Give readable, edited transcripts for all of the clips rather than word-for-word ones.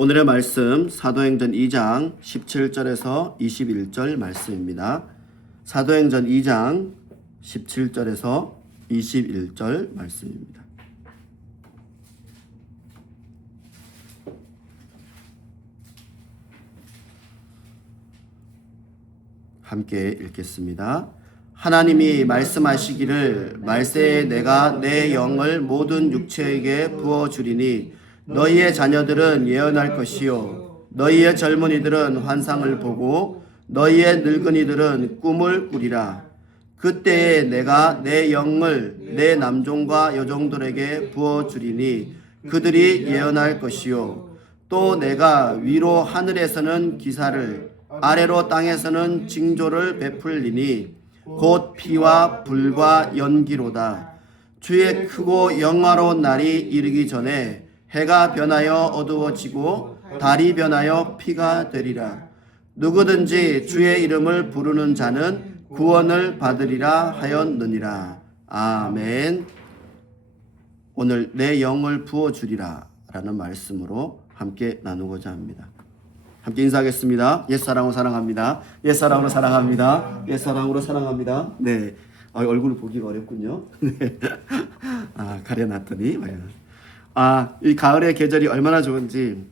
오늘의 말씀 사도행전 2장 17절에서 21절 말씀입니다. 사도행전 2장 17절에서 21절 말씀입니다. 함께 읽겠습니다. 하나님이 말씀하시기를 말세에 내가 내 영을 모든 육체에게 부어주리니 너희의 자녀들은 예언할 것이요 너희의 젊은이들은 환상을 보고 너희의 늙은이들은 꿈을 꾸리라. 그때에 내가 내 영을 내 남종과 여종들에게 부어주리니 그들이 예언할 것이요 또 내가 위로 하늘에서는 기사를 아래로 땅에서는 징조를 베풀리니 곧 피와 불과 연기로다. 주의 크고 영화로운 날이 이르기 전에 해가 변하여 어두워지고 달이 변하여 피가 되리라. 누구든지 주의 이름을 부르는 자는 구원을 받으리라 하였느니라. 아멘. 오늘 내 영을 부어주리라 라는 말씀으로 함께 나누고자 합니다. 함께 인사하겠습니다. 옛사랑으로 사랑합니다. 옛사랑으로 사랑합니다. 옛사랑으로 사랑합니다. 네. 얼굴을 보기가 어렵군요. 네. 가려놨더니. 이 가을의 계절이 얼마나 좋은지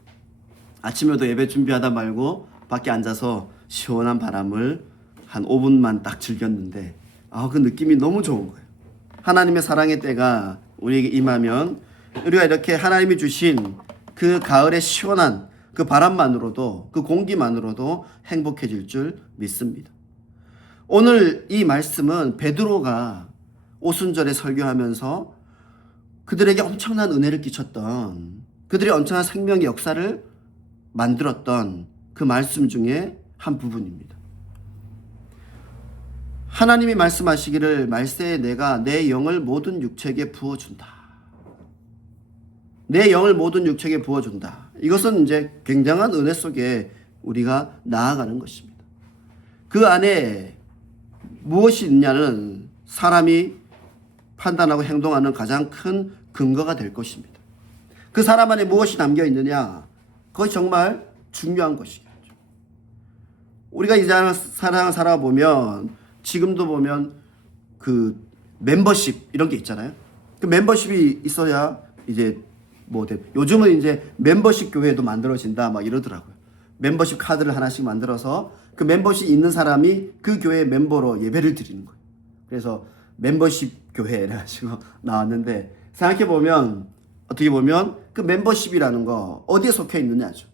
아침에도 예배 준비하다 말고 밖에 앉아서 시원한 바람을 한 5분만 딱 즐겼는데 그 느낌이 너무 좋은 거예요. 하나님의 사랑의 때가 우리에게 임하면 우리가 이렇게 하나님이 주신 그 가을의 시원한 그 바람만으로도 그 공기만으로도 행복해질 줄 믿습니다. 오늘 이 말씀은 베드로가 오순절에 설교하면서 그들에게 엄청난 은혜를 끼쳤던 그들의 엄청난 생명의 역사를 만들었던 그 말씀 중에 한 부분입니다. 하나님이 말씀하시기를 말세에 내가 내 영을 모든 육체에게 부어준다. 내 영을 모든 육체에게 부어준다. 이것은 이제 굉장한 은혜 속에 우리가 나아가는 것입니다. 그 안에 무엇이 있냐는 사람이 판단하고 행동하는 가장 큰 근거가 될 것입니다. 그 사람 안에 무엇이 담겨 있느냐, 그것이 정말 중요한 것이겠죠. 우리가 이 세상을 살아보면 지금도 보면 그 멤버십 이런 게 있잖아요. 그 멤버십이 있어야 이제 요즘은 이제 멤버십 교회도 만들어진다 막 이러더라고요. 멤버십 카드를 하나씩 만들어서 그 멤버십 있는 사람이 그 교회 멤버로 예배를 드리는 거예요. 그래서 멤버십 교회를 가지고 나왔는데 생각해보면 어떻게 보면 그 멤버십이라는 거 어디에 속해 있느냐죠.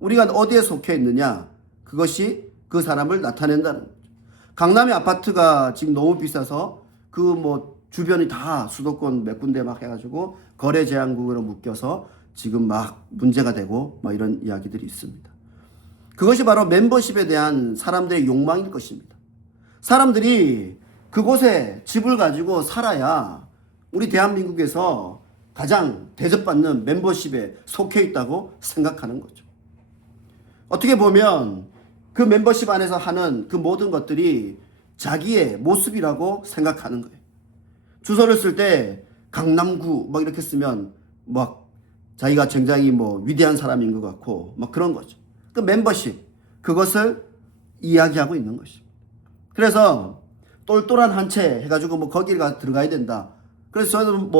우리가 어디에 속해 있느냐, 그것이 그 사람을 나타낸다는 거죠. 강남의 아파트가 지금 너무 비싸서 주변이 다 수도권 몇 군데 막 해가지고 거래 제한국으로 묶여서 지금 막 문제가 되고 막 이런 이야기들이 있습니다. 그것이 바로 멤버십에 대한 사람들의 욕망일 것입니다. 사람들이 그곳에 집을 가지고 살아야 우리 대한민국에서 가장 대접받는 멤버십에 속해 있다고 생각하는 거죠. 어떻게 보면 그 멤버십 안에서 하는 그 모든 것들이 자기의 모습이라고 생각하는 거예요. 주소를 쓸 때 강남구 막 이렇게 쓰면 막 자기가 굉장히 위대한 사람인 것 같고 막 그런 거죠. 그 멤버십, 그것을 이야기하고 있는 것입니다. 그래서 똘똘한 한 채 해가지고 거기를 들어가야 된다. 그래서 저는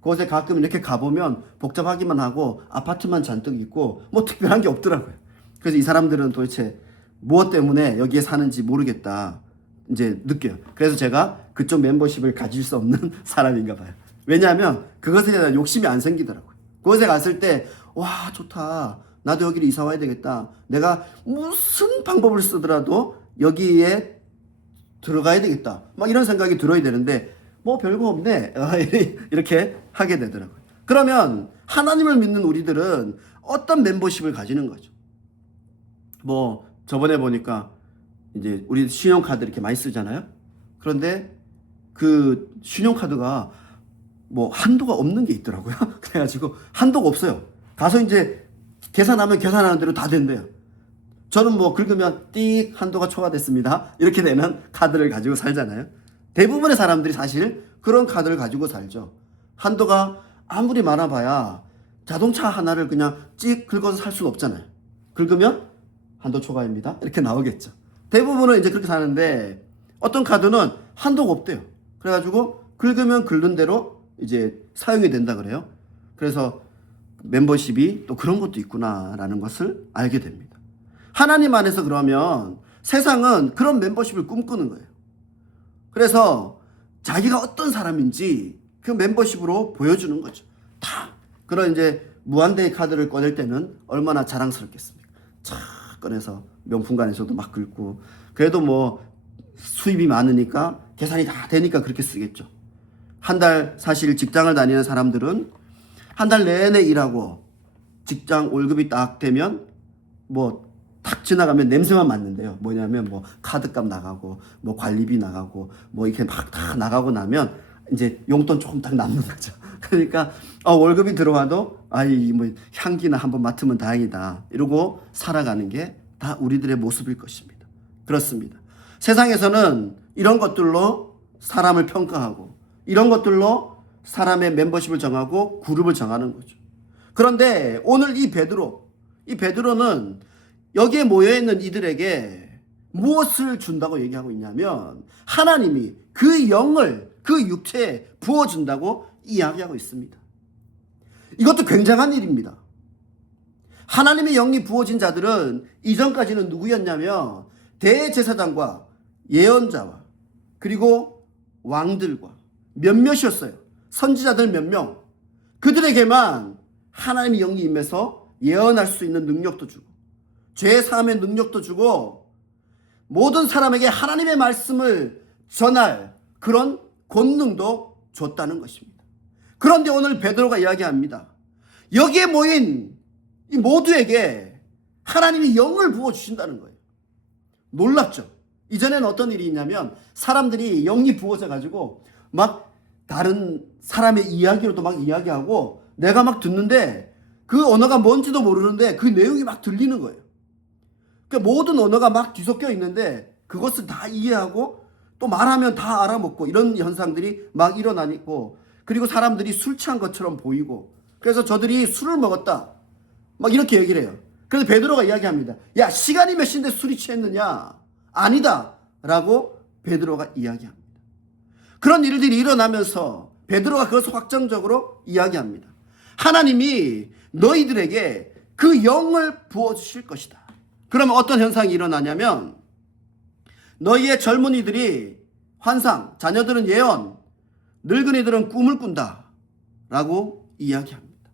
그곳에 가끔 이렇게 가보면 복잡하기만 하고 아파트만 잔뜩 있고 특별한 게 없더라고요. 그래서 이 사람들은 도대체 무엇 때문에 여기에 사는지 모르겠다 이제 느껴요. 그래서 제가 그쪽 멤버십을 가질 수 없는 사람인가 봐요. 왜냐하면 그것에 대한 욕심이 안 생기더라고요. 그곳에 갔을 때 와 좋다, 나도 여기를 이사 와야 되겠다, 내가 무슨 방법을 쓰더라도 여기에 들어가야 되겠다 막 이런 생각이 들어야 되는데 별거 없네 이렇게 하게 되더라고요. 그러면 하나님을 믿는 우리들은 어떤 멤버십을 가지는 거죠. 저번에 보니까 이제 우리 신용카드 이렇게 많이 쓰잖아요. 그런데 그 신용카드가 한도가 없는 게 있더라고요. 그래가지고 한도가 없어요. 가서 이제 계산하면 계산하는 대로 다 된대요. 저는 긁으면 띡 한도가 초과됐습니다 이렇게 되는 카드를 가지고 살잖아요. 대부분의 사람들이 사실 그런 카드를 가지고 살죠. 한도가 아무리 많아봐야 자동차 하나를 그냥 찍 긁어서 살 수는 없잖아요. 긁으면 한도 초과입니다. 이렇게 나오겠죠. 대부분은 이제 그렇게 사는데 어떤 카드는 한도가 없대요. 그래가지고 긁으면 긁는 대로 이제 사용이 된다 그래요. 그래서 멤버십이 또 그런 것도 있구나라는 것을 알게 됩니다. 하나님 안에서 그러면 세상은 그런 멤버십을 꿈꾸는 거예요. 그래서 자기가 어떤 사람인지 그 멤버십으로 보여주는 거죠. 다 그런 이제 무한대의 카드를 꺼낼 때는 얼마나 자랑스럽겠습니까? 쫙 꺼내서 명품관에서도 막 긁고, 그래도 뭐 수입이 많으니까 계산이 다 되니까 그렇게 쓰겠죠. 한 달 사실 직장을 다니는 사람들은 한 달 내내 일하고 직장 월급이 딱 되면 뭐 탁 지나가면 냄새만 맡는데요. 뭐냐면 뭐 카드값 나가고 뭐 관리비 나가고 뭐 이렇게 막 다 나가고 나면 이제 용돈 조금 딱 남는 거죠. 그러니까 월급이 들어와도 아이 뭐 향기나 한번 맡으면 다행이다 이러고 살아가는 게 다 우리들의 모습일 것입니다. 그렇습니다. 세상에서는 이런 것들로 사람을 평가하고 이런 것들로 사람의 멤버십을 정하고 그룹을 정하는 거죠. 그런데 오늘 이 베드로는 여기에 모여있는 이들에게 무엇을 준다고 얘기하고 있냐면 하나님이 그 영을 그 육체에 부어준다고 이야기하고 있습니다. 이것도 굉장한 일입니다. 하나님의 영이 부어진 자들은 이전까지는 누구였냐면 대제사장과 예언자와 그리고 왕들과 몇몇이었어요. 선지자들 몇 명. 그들에게만 하나님의 영이 임해서 예언할 수 있는 능력도 주고 죄 사함의 능력도 주고 모든 사람에게 하나님의 말씀을 전할 그런 권능도 줬다는 것입니다. 그런데 오늘 베드로가 이야기합니다. 여기에 모인 이 모두에게 하나님이 영을 부어주신다는 거예요. 놀랍죠? 이전에는 어떤 일이 있냐면 사람들이 영이 부어져 가지고 막 다른 사람의 이야기로도 막 이야기하고 내가 막 듣는데 그 언어가 뭔지도 모르는데 그 내용이 막 들리는 거예요. 그러니까 모든 언어가 막 뒤섞여 있는데 그것을 다 이해하고 또 말하면 다 알아먹고 이런 현상들이 막 일어나고, 그리고 사람들이 술 취한 것처럼 보이고, 그래서 저들이 술을 먹었다 막 이렇게 얘기를 해요. 그래서 베드로가 이야기합니다. 야, 시간이 몇 시인데 술이 취했느냐? 아니다 라고 베드로가 이야기합니다. 그런 일들이 일어나면서 베드로가 그것을 확정적으로 이야기합니다. 하나님이 너희들에게 그 영을 부어주실 것이다. 그러면 어떤 현상이 일어나냐면 너희의 젊은이들이 환상, 자녀들은 예언, 늙은이들은 꿈을 꾼다 라고 이야기합니다.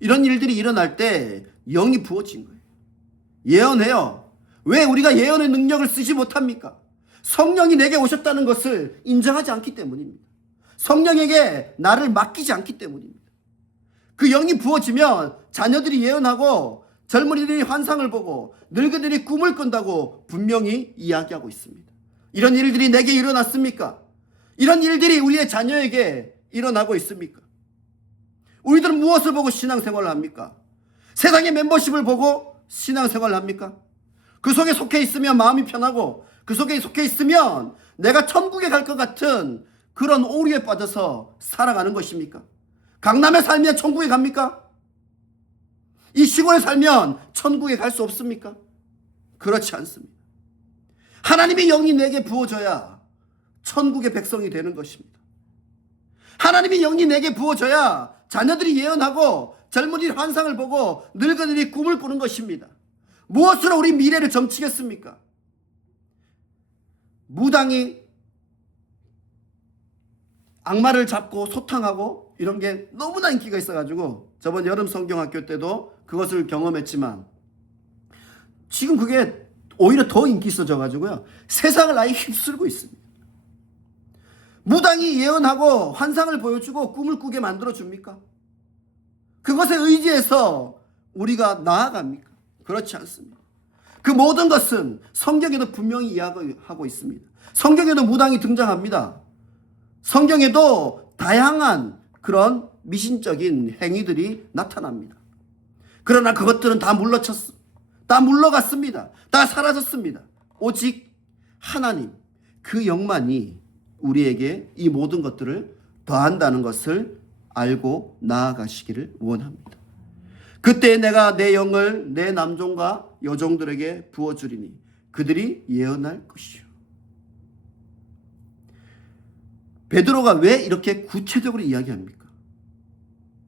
이런 일들이 일어날 때 영이 부어진 거예요. 예언해요. 왜 우리가 예언의 능력을 쓰지 못합니까? 성령이 내게 오셨다는 것을 인정하지 않기 때문입니다. 성령에게 나를 맡기지 않기 때문입니다. 그 영이 부어지면 자녀들이 예언하고 젊은이들이 환상을 보고 늙은이들이 꿈을 꾼다고 분명히 이야기하고 있습니다. 이런 일들이 내게 일어났습니까? 이런 일들이 우리의 자녀에게 일어나고 있습니까? 우리들은 무엇을 보고 신앙생활을 합니까? 세상의 멤버십을 보고 신앙생활을 합니까? 그 속에 속해 있으면 마음이 편하고 그 속에 속해 있으면 내가 천국에 갈 것 같은 그런 오류에 빠져서 살아가는 것입니까? 강남에 살면 천국에 갑니까? 이 시골에 살면 천국에 갈 수 없습니까? 그렇지 않습니다. 하나님의 영이 내게 부어져야 천국의 백성이 되는 것입니다. 하나님의 영이 내게 부어져야 자녀들이 예언하고 젊은이들이 환상을 보고 늙은이들이 꿈을 꾸는 것입니다. 무엇으로 우리 미래를 점치겠습니까? 무당이 악마를 잡고 소탕하고 이런 게 너무나 인기가 있어가지고 저번 여름 성경학교 때도 그것을 경험했지만 지금 그게 오히려 더 인기 있어져가지고요 세상을 아예 휩쓸고 있습니다. 무당이 예언하고 환상을 보여주고 꿈을 꾸게 만들어줍니까? 그것에 의지해서 우리가 나아갑니까? 그렇지 않습니다. 그 모든 것은 성경에도 분명히 이야기하고 있습니다. 성경에도 무당이 등장합니다. 성경에도 다양한 그런 미신적인 행위들이 나타납니다. 그러나 그것들은 다 물러갔습니다. 다 사라졌습니다. 오직 하나님, 그 영만이 우리에게 이 모든 것들을 더한다는 것을 알고 나아가시기를 원합니다. 그때 내가 내 영을 내 남종과 여종들에게 부어주리니 그들이 예언할 것이요. 베드로가 왜 이렇게 구체적으로 이야기합니까?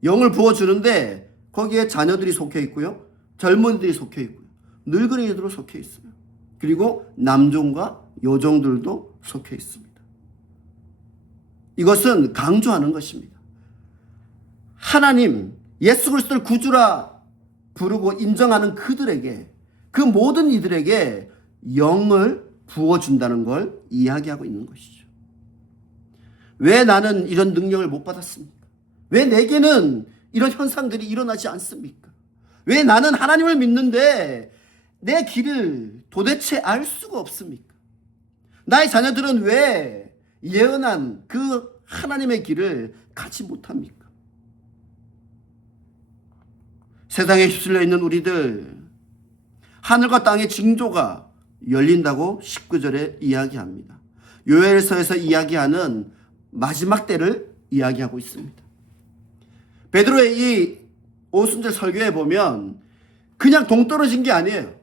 영을 부어주는데 거기에 자녀들이 속해 있고요. 젊은이들이 속해 있고요. 늙은이들도 속해 있어요. 그리고 남종과 여종들도 속해 있습니다. 이것은 강조하는 것입니다. 하나님, 예수 그리스도를 구주라 부르고 인정하는 그들에게, 그 모든 이들에게 영을 부어준다는 걸 이야기하고 있는 것이죠. 왜 나는 이런 능력을 못 받았습니까? 왜 내게는 이런 현상들이 일어나지 않습니까? 왜 나는 하나님을 믿는데 내 길을 도대체 알 수가 없습니까? 나의 자녀들은 왜 예언한 그 하나님의 길을 가지 못합니까? 세상에 휩쓸려 있는 우리들, 하늘과 땅의 징조가 열린다고 19절에 이야기합니다. 요엘서에서 이야기하는 마지막 때를 이야기하고 있습니다. 베드로의 이 오순절 설교에 보면 그냥 동떨어진 게 아니에요.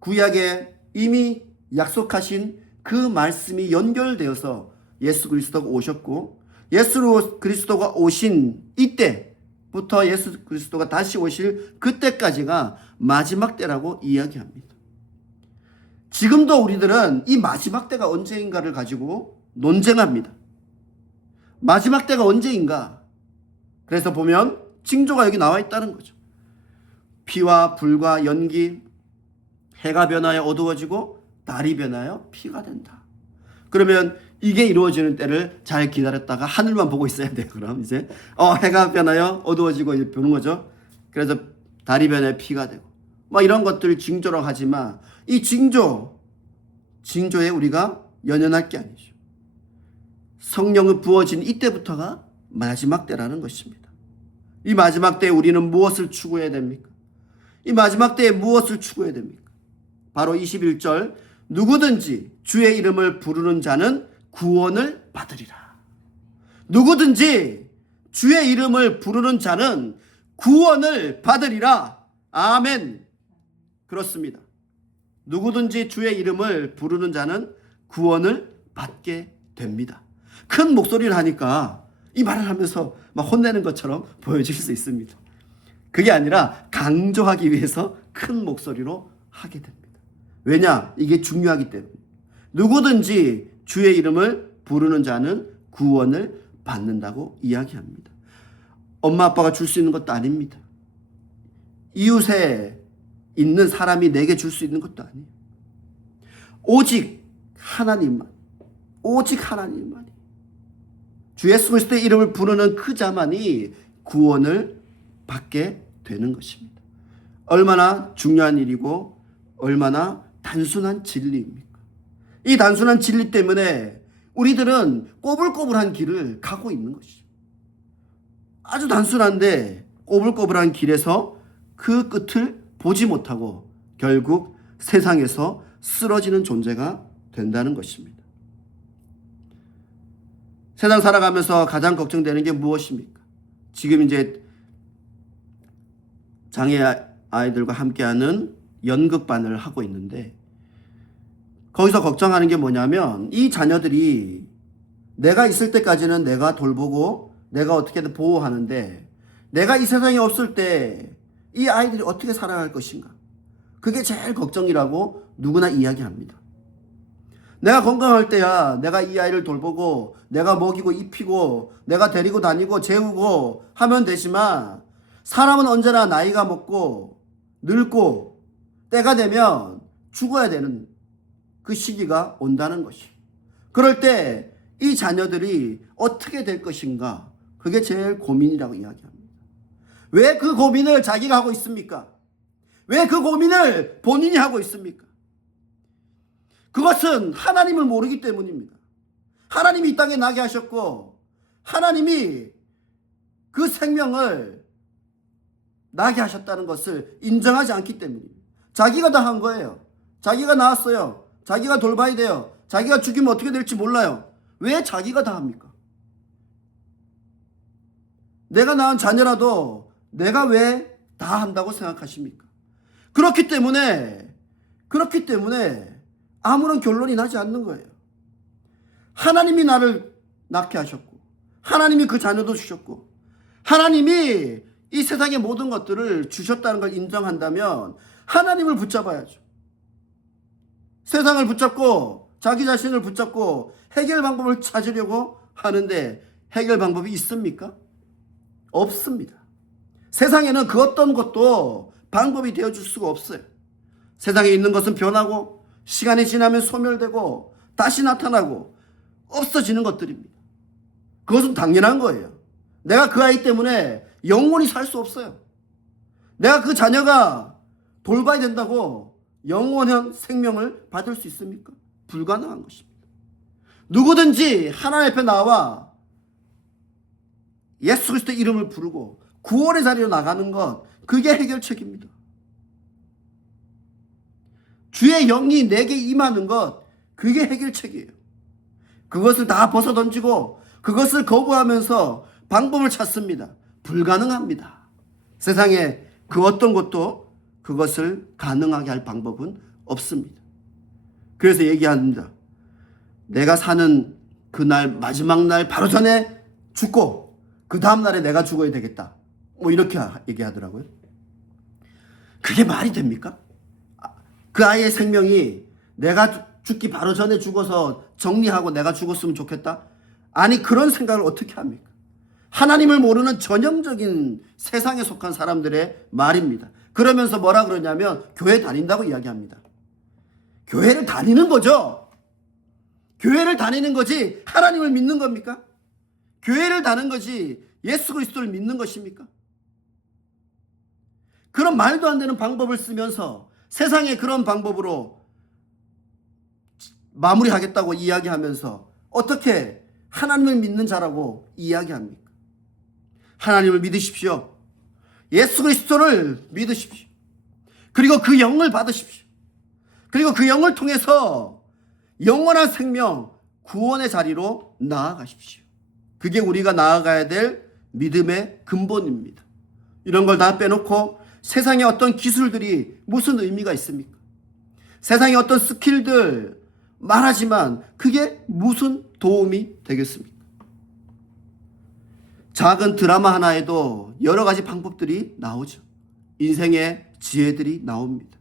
구약에 이미 약속하신 그 말씀이 연결되어서 예수 그리스도가 오셨고, 예수 그리스도가 오신 이때부터 예수 그리스도가 다시 오실 그때까지가 마지막 때라고 이야기합니다. 지금도 우리들은 이 마지막 때가 언제인가를 가지고 논쟁합니다. 마지막 때가 언제인가? 그래서 보면 징조가 여기 나와 있다는 거죠. 피와 불과 연기, 해가 변하여 어두워지고 달이 변하여 피가 된다. 그러면 이게 이루어지는 때를 잘 기다렸다가 하늘만 보고 있어야 돼요. 그럼 이제 해가 변하여 어두워지고 이제 보는 거죠. 그래서 달이 변하여 피가 되고 뭐 이런 것들을 징조라고 하지만 이 징조에 우리가 연연할 게 아니죠. 성령이 부어진 이때부터가 마지막 때라는 것입니다. 이 마지막 때에 우리는 무엇을 추구해야 됩니까? 이 마지막 때에 무엇을 추구해야 됩니까? 바로 21절, 누구든지 주의 이름을 부르는 자는 구원을 받으리라. 누구든지 주의 이름을 부르는 자는 구원을 받으리라. 아멘. 그렇습니다. 누구든지 주의 이름을 부르는 자는 구원을 받게 됩니다. 큰 목소리를 하니까 이 말을 하면서 막 혼내는 것처럼 보여질 수 있습니다. 그게 아니라 강조하기 위해서 큰 목소리로 하게 됩니다. 왜냐? 이게 중요하기 때문에. 누구든지 주의 이름을 부르는 자는 구원을 받는다고 이야기합니다. 엄마 아빠가 줄 수 있는 것도 아닙니다. 이웃에 있는 사람이 내게 줄 수 있는 것도 아니에요. 오직 하나님만, 오직 하나님만이, 주 예수 그리스도의 이름을 부르는 그 자만이 구원을 받게 되는 것입니다. 얼마나 중요한 일이고 얼마나 단순한 진리입니까? 이 단순한 진리 때문에 우리들은 꼬불꼬불한 길을 가고 있는 것이죠. 아주 단순한데 꼬불꼬불한 길에서 그 끝을 보지 못하고 결국 세상에서 쓰러지는 존재가 된다는 것입니다. 세상 살아가면서 가장 걱정되는 게 무엇입니까? 지금 이제 장애 아이들과 함께하는 연극반을 하고 있는데 거기서 걱정하는 게 뭐냐면 이 자녀들이 내가 있을 때까지는 내가 돌보고 내가 어떻게든 보호하는데 내가 이 세상에 없을 때 이 아이들이 어떻게 살아갈 것인가? 그게 제일 걱정이라고 누구나 이야기합니다. 내가 건강할 때야 내가 이 아이를 돌보고 내가 먹이고 입히고 내가 데리고 다니고 재우고 하면 되지만 사람은 언제나 나이가 먹고 늙고 때가 되면 죽어야 되는 그 시기가 온다는 것이. 그럴 때 이 자녀들이 어떻게 될 것인가? 그게 제일 고민이라고 이야기합니다. 왜 그 고민을 자기가 하고 있습니까? 왜 그 고민을 본인이 하고 있습니까? 그것은 하나님을 모르기 때문입니다. 하나님이 이 땅에 나게 하셨고 하나님이 그 생명을 나게 하셨다는 것을 인정하지 않기 때문입니다. 자기가 다 한 거예요. 자기가 낳았어요. 자기가 돌봐야 돼요. 자기가 죽이면 어떻게 될지 몰라요. 왜 자기가 다 합니까? 내가 낳은 자녀라도 내가 왜 다 한다고 생각하십니까? 그렇기 때문에 아무런 결론이 나지 않는 거예요. 하나님이 나를 낳게 하셨고, 하나님이 그 자녀도 주셨고, 하나님이 이 세상의 모든 것들을 주셨다는 걸 인정한다면 하나님을 붙잡아야죠. 세상을 붙잡고 자기 자신을 붙잡고 해결 방법을 찾으려고 하는데 해결 방법이 있습니까? 없습니다. 세상에는 그 어떤 것도 방법이 되어줄 수가 없어요. 세상에 있는 것은 변하고 시간이 지나면 소멸되고 다시 나타나고 없어지는 것들입니다. 그것은 당연한 거예요. 내가 그 아이 때문에 영원히 살 수 없어요. 내가 그 자녀가 돌봐야 된다고 영원한 생명을 받을 수 있습니까? 불가능한 것입니다. 누구든지 하나님 앞에 나와 예수 그리스도의 이름을 부르고 구원의 자리로 나가는 것, 그게 해결책입니다. 주의 영이 내게 임하는 것, 그게 해결책이에요. 그것을 다 벗어던지고 그것을 거부하면서 방법을 찾습니다. 불가능합니다. 세상에 그 어떤 것도 그것을 가능하게 할 방법은 없습니다. 그래서 얘기합니다. 내가 사는 그날 마지막 날 바로 전에 죽고 그 다음 날에 내가 죽어야 되겠다. 뭐 이렇게 얘기하더라고요. 그게 말이 됩니까? 그 아이의 생명이 내가 죽기 바로 전에 죽어서 정리하고 내가 죽었으면 좋겠다? 아니, 그런 생각을 어떻게 합니까? 하나님을 모르는 전형적인 세상에 속한 사람들의 말입니다. 그러면서 뭐라 그러냐면 교회 다닌다고 이야기합니다. 교회를 다니는 거죠. 교회를 다니는 거지 하나님을 믿는 겁니까? 교회를 다니는 거지 예수 그리스도를 믿는 것입니까? 그런 말도 안 되는 방법을 쓰면서 세상의 그런 방법으로 마무리하겠다고 이야기하면서 어떻게 하나님을 믿는 자라고 이야기합니까? 하나님을 믿으십시오. 예수 그리스도를 믿으십시오. 그리고 그 영을 받으십시오. 그리고 그 영을 통해서 영원한 생명, 구원의 자리로 나아가십시오. 그게 우리가 나아가야 될 믿음의 근본입니다. 이런 걸 다 빼놓고 세상의 어떤 기술들이 무슨 의미가 있습니까? 세상의 어떤 스킬들 말하지만 그게 무슨 도움이 되겠습니까? 작은 드라마 하나에도 여러 가지 방법들이 나오죠. 인생의 지혜들이 나옵니다.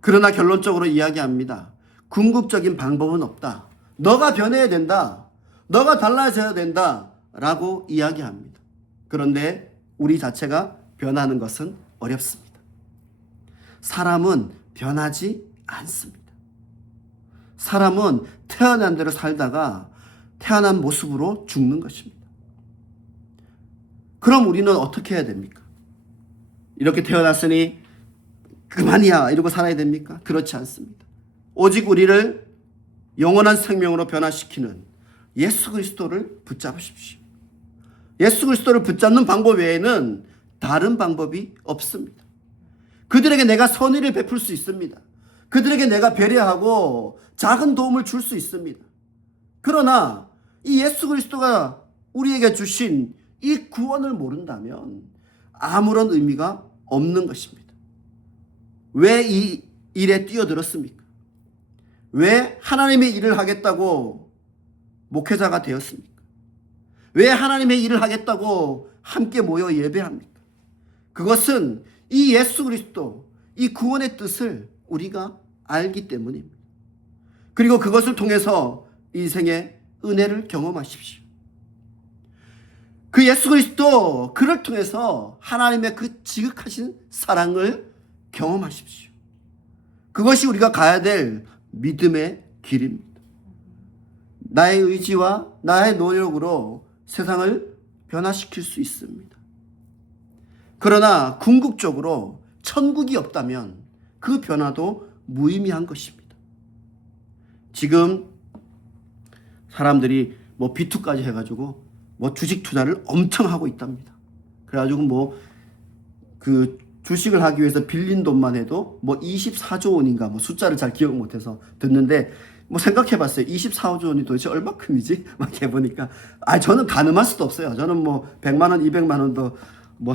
그러나 결론적으로 이야기합니다. 궁극적인 방법은 없다. 너가 변해야 된다. 너가 달라져야 된다. 라고 이야기합니다. 그런데 우리 자체가 변하는 것은 어렵습니다. 사람은 변하지 않습니다. 사람은 태어난 대로 살다가 태어난 모습으로 죽는 것입니다. 그럼 우리는 어떻게 해야 됩니까? 이렇게 태어났으니 그만이야 이러고 살아야 됩니까? 그렇지 않습니다. 오직 우리를 영원한 생명으로 변화시키는 예수 그리스도를 붙잡으십시오. 예수 그리스도를 붙잡는 방법 외에는 다른 방법이 없습니다. 그들에게 내가 선의를 베풀 수 있습니다. 그들에게 내가 배려하고 작은 도움을 줄 수 있습니다. 그러나 이 예수 그리스도가 우리에게 주신 이 구원을 모른다면 아무런 의미가 없는 것입니다. 왜 이 일에 뛰어들었습니까? 왜 하나님의 일을 하겠다고 목회자가 되었습니까? 왜 하나님의 일을 하겠다고 함께 모여 예배합니까? 그것은 이 예수 그리스도, 이 구원의 뜻을 우리가 알기 때문입니다. 그리고 그것을 통해서 인생의 은혜를 경험하십시오. 그 예수 그리스도, 그를 통해서 하나님의 그 지극하신 사랑을 경험하십시오. 그것이 우리가 가야 될 믿음의 길입니다. 나의 의지와 나의 노력으로 세상을 변화시킬 수 있습니다. 그러나 궁극적으로 천국이 없다면 그 변화도 무의미한 것입니다. 지금 사람들이 뭐 비투까지 해가지고 뭐 주식 투자를 엄청 하고 있답니다. 그래가지고 뭐 그 주식을 하기 위해서 빌린 돈만 해도 뭐 24조 원인가 뭐 숫자를 잘 기억 못해서 듣는데 뭐 생각해봤어요. 24조 원이 도대체 얼마큼이지? 막 해보니까 저는 가늠할 수도 없어요. 저는 뭐 100만 원, 200만 원도 뭐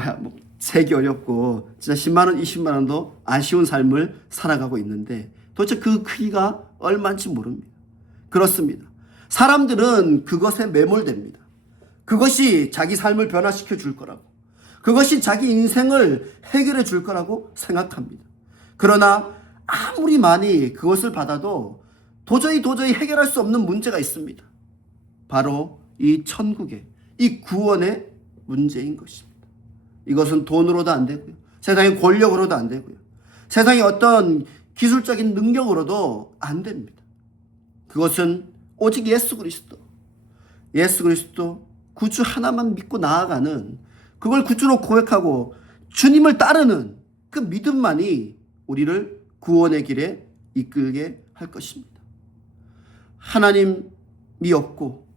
세기 어렵고 진짜 10만 원, 20만 원도 아쉬운 삶을 살아가고 있는데 도대체 그 크기가 얼마인지 모릅니다. 그렇습니다. 사람들은 그것에 매몰됩니다. 그것이 자기 삶을 변화시켜 줄 거라고, 그것이 자기 인생을 해결해 줄 거라고 생각합니다. 그러나 아무리 많이 그것을 받아도 도저히 해결할 수 없는 문제가 있습니다. 바로 이 천국의, 이 구원의 문제인 것입니다. 이것은 돈으로도 안 되고요, 세상의 권력으로도 안 되고요, 세상의 어떤 기술적인 능력으로도 안 됩니다. 그것은 오직 예수 그리스도 구주 하나만 믿고 나아가는, 그걸 구주로 고백하고 주님을 따르는 그 믿음만이 우리를 구원의 길에 이끌게 할 것입니다. 하나님이 없고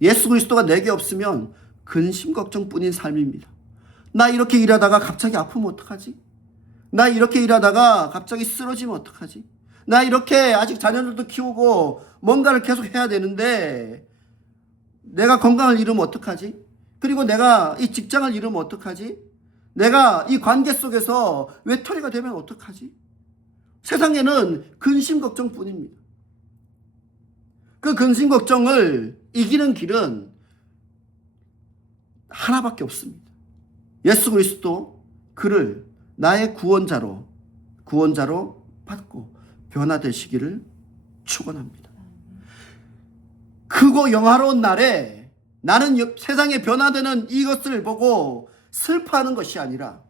예수 그리스도가 내게 없으면 근심 걱정뿐인 삶입니다. 나 이렇게 일하다가 갑자기 아프면 어떡하지? 나 이렇게 일하다가 갑자기 쓰러지면 어떡하지? 나 이렇게 아직 자녀들도 키우고 뭔가를 계속 해야 되는데 내가 건강을 잃으면 어떡하지? 그리고 내가 이 직장을 잃으면 어떡하지? 내가 이 관계 속에서 외톨이가 되면 어떡하지? 세상에는 근심 걱정뿐입니다. 그 근심 걱정을 이기는 길은 하나밖에 없습니다. 예수 그리스도, 그를 나의 구원자로 받고 변화되시기를 축원합니다. 크고 영화로운 날에 나는 세상에 변화되는 이것을 보고 슬퍼하는 것이 아니라,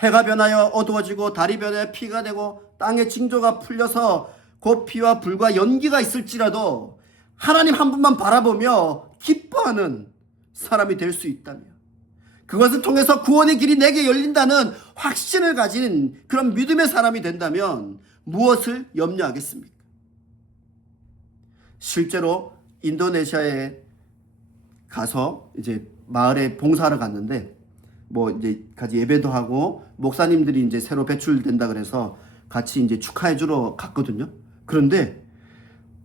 해가 변하여 어두워지고 달이 변하여 피가 되고 땅의 징조가 풀려서 곧 피와 불과 연기가 있을지라도 하나님 한 분만 바라보며 기뻐하는 사람이 될 수 있다면, 그것을 통해서 구원의 길이 내게 열린다는 확신을 가진 그런 믿음의 사람이 된다면 무엇을 염려하겠습니까? 실제로 인도네시아에 가서 이제 마을에 봉사하러 갔는데, 뭐 이제 같이 예배도 하고 목사님들이 이제 새로 배출된다 그래서 같이 이제 축하해주러 갔거든요. 그런데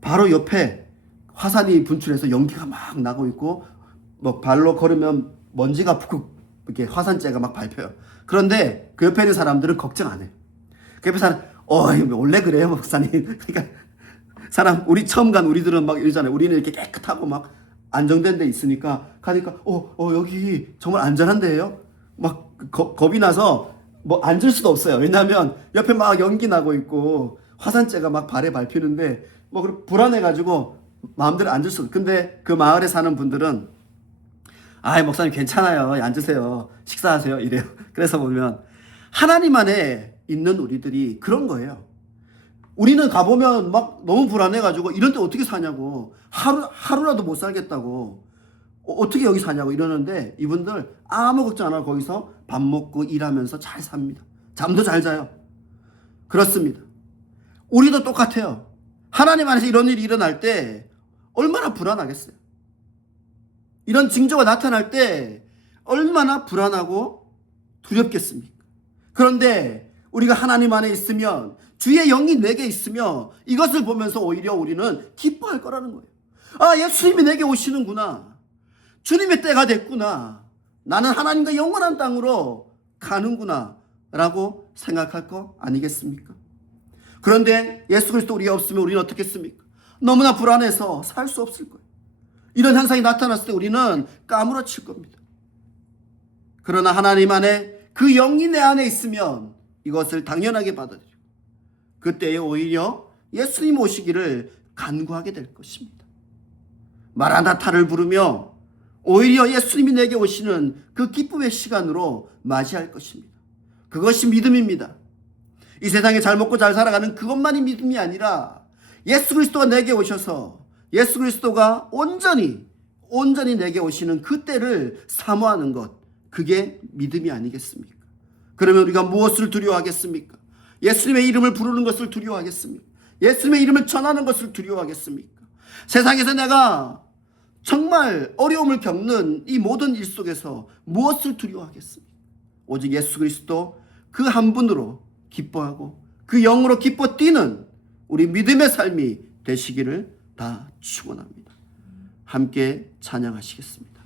바로 옆에 화산이 분출해서 연기가 막 나고 있고, 뭐 발로 걸으면 먼지가 푹 이렇게 화산재가 막 밟혀요. 그런데 그 옆에 있는 사람들은 걱정 안 해요. 그 옆에 사람, 원래 그래요, 목사님. 그러니까 우리 처음 간 우리들은 막 이러잖아요. 우리는 이렇게 깨끗하고 막 안정된 데 있으니까 가니까, 여기 정말 안전한 데예요? 막 겁이 나서 뭐 앉을 수도 없어요. 왜냐하면 옆에 막 연기 나고 있고 화산재가 막 발에 밟히는데 뭐 불안해가지고 마음대로 앉을 수 없어요. 근데 그 마을에 사는 분들은 목사님 괜찮아요. 앉으세요. 식사하세요. 이래요. 그래서 보면 하나님 안에 있는 우리들이 그런 거예요. 우리는 가보면 막 너무 불안해가지고 이런 데 어떻게 사냐고, 하루라도 못 살겠다고, 어떻게 여기 사냐고 이러는데 이분들 아무 걱정 안 하고 거기서 밥 먹고 일하면서 잘 삽니다. 잠도 잘 자요. 그렇습니다. 우리도 똑같아요. 하나님 안에서 이런 일이 일어날 때 얼마나 불안하겠어요. 이런 징조가 나타날 때 얼마나 불안하고 두렵겠습니까? 그런데 우리가 하나님 안에 있으면, 주의 영이 내게 있으며 이것을 보면서 오히려 우리는 기뻐할 거라는 거예요. 예수님이 내게 오시는구나. 주님의 때가 됐구나. 나는 하나님과 영원한 땅으로 가는구나 라고 생각할 거 아니겠습니까? 그런데 예수 그리스도 우리가 없으면 우리는 어떻겠습니까? 너무나 불안해서 살 수 없을 거예요. 이런 현상이 나타났을 때 우리는 까무러칠 겁니다. 그러나 하나님 안에 그 영이 내 안에 있으면 이것을 당연하게 받아들이고, 그때에 오히려 예수님 오시기를 간구하게 될 것입니다. 마라나타를 부르며 오히려 예수님이 내게 오시는 그 기쁨의 시간으로 맞이할 것입니다. 그것이 믿음입니다. 이 세상에 잘 먹고 잘 살아가는 그것만이 믿음이 아니라 예수 그리스도가 내게 오셔서 예수 그리스도가 온전히 내게 오시는 그 때를 사모하는 것, 그게 믿음이 아니겠습니까? 그러면 우리가 무엇을 두려워하겠습니까? 예수님의 이름을 부르는 것을 두려워하겠습니까? 예수님의 이름을 전하는 것을 두려워하겠습니까? 세상에서 내가 정말 어려움을 겪는 이 모든 일 속에서 무엇을 두려워하겠습니까? 오직 예수 그리스도 그 한 분으로 기뻐하고 그 영으로 기뻐 뛰는 우리 믿음의 삶이 되시기를 다 축원합니다. 함께 찬양하시겠습니다.